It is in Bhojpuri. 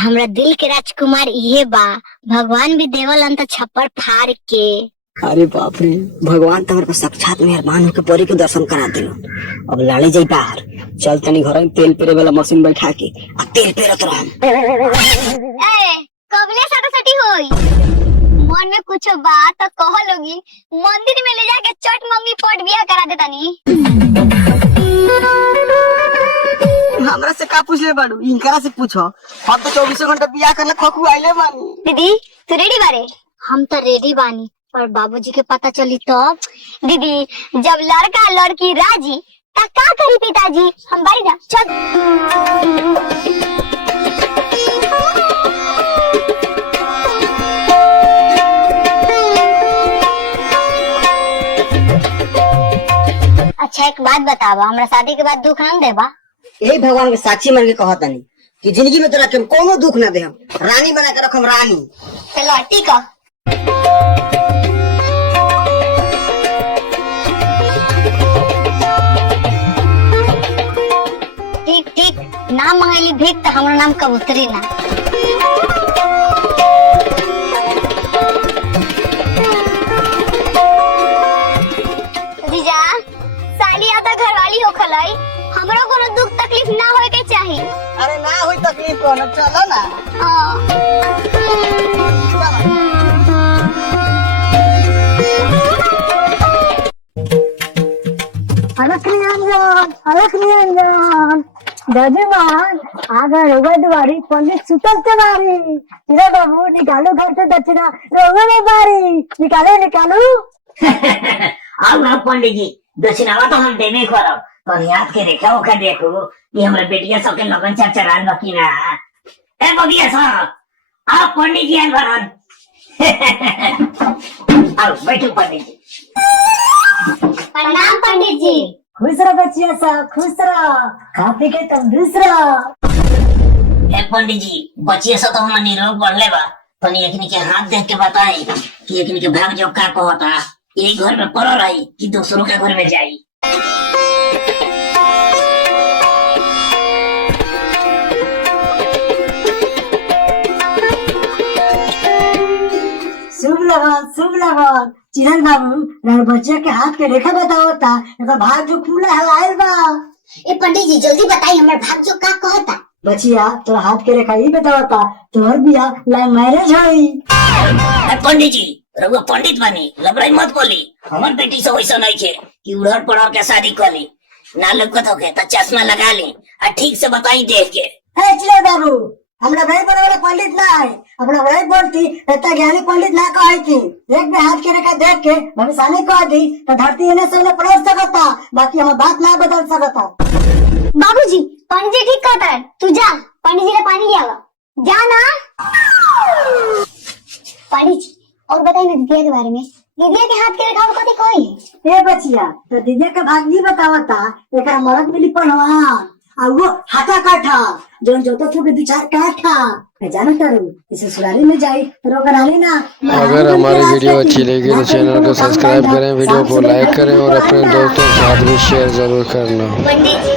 हमरा दिल के राजकुमार इहे बा, भगवान भी देवलन त छप्पर फाड़ के। अरे बाप रे, भगवान तहर पर साक्षात मेहरबान होके परी के दर्शन करा दिलो। अब लाले जाई बाहर, चल तनी घर में तेल पेरे वाला मशीन बैठा के आ तेल पेरत रहम। ए कबले सटी होई, मन में कुछ बात तो कह लोगी, मंदिर में ले जाके चट मम्मी पट बियाह करा दे तनी। हमरा से का पूछले बाड़ू, इनकरा से पूछो। हम तो 24 घंटा बियाह करले खखु आइले बानी। दीदी तू रेडी बारे? हम तो रेडी बानी, पर बाबूजी के पता चली तब। दीदी जब लड़का लड़की राजी ता का करी पिताजी? हम बारी जा चल। अच्छा एक बात बतावा, हमरा शादी के बाद दुख ना देबा? यही भगवान के साक्षी मान के कहत नहीं कि जिंदगी में तोरा के कोनो दुख ना देहम, रानी बना के रखम रानी। चलो ठीक है। ठीक ठीक, नाम मंगली भीख तो हमारा नाम कबूतरी ना। जीजा साली आता घरवाली हो खलाई, हमरो कोनो दुख तकलीफ ना होए के चाहिए। अरे ना होई तकलीफ कोनो, चलो ना। अलख निरंजन गजमान आगे रोगा दुआरी पंडित सुतल ते बारी। तेरा बाबू निकालो घर से दक्षिणा, रोगा में बारी निकालो निकालो। आओ ना पंडित जी, दक्षिणावा तो हम देने करब, तो याद के रेखा ओखा देखो कि हमरा बेटिया सबके लगन चरचराल बाकी ना। ए बबिया साहब, आओ पंडित जी आइल बारन। आओ बैठो पंडित जी। प्रणाम पंडित जी। खुश रहो बच्चिया सब, खुश रहो, खा पी के तंदुरुस्त रहो। ए पंडित जी, बच्चिया सब तो हम निरोग बढ़ले बा, तनी एकनी के हाथ देख के बताई कि एकनी के भाग जो का कहता, यही घर में पड़ो रही कि दूसरों के घर में जाई। शुभ लगन चिरन बाबू, रार बच्चे के हाथ के रेखा बताओ ता, एकर भाग जो खुला हलायल बा। ए पंडित जी जल्दी बताई हमर भाग जो का कहता। बचिया तोर हाथ के रेखा ही बताओ ता, तोहर बियाह लाइव मैरिज होई। पंडित जी रघुआ पंडित बनी, लबराई मत बोली। हमार बेटी से वैसा नहीं खे कि उड़हर पड़हर के शादी कर ली, ना लौकत होके तो चश्मा लगा ली और ठीक से बताई देख के। ए चिरन बाबू, हमरा भाई बड़े वाला पंडित ना है, अपना भाई बोलती इतना ज्ञानी पंडित ना कहे थी। एक में हाथ के रेखा देख के भविष्यवाणी कह दी तो धरती इन्हें से उन्हें पलट सकता, बाकी हम बात ना बदल सकता। बाबूजी पंडित जी ठीक कहता है, तू जा पंडित जी ने पानी लिया हुआ, जा ना। पंडित जी और बताइए ना दीदिया के बारे में, दीदिया के हाथ के रेखा कथी कोई है? ए बचिया तो दीदिया का भाग नहीं बतावता, एक मरद मिली पढ़वा और वो हाथा काठा जो जोता के 2-4 काठा जाना करूँ इसे ससुराली में जाई रोकराली ना। अगर हमारी वीडियो अच्छी लगी तो चैनल को सब्सक्राइब करें, वीडियो को लाइक करें और अपने दोस्तों के साथ भी शेयर जरूर करना। पंडित जी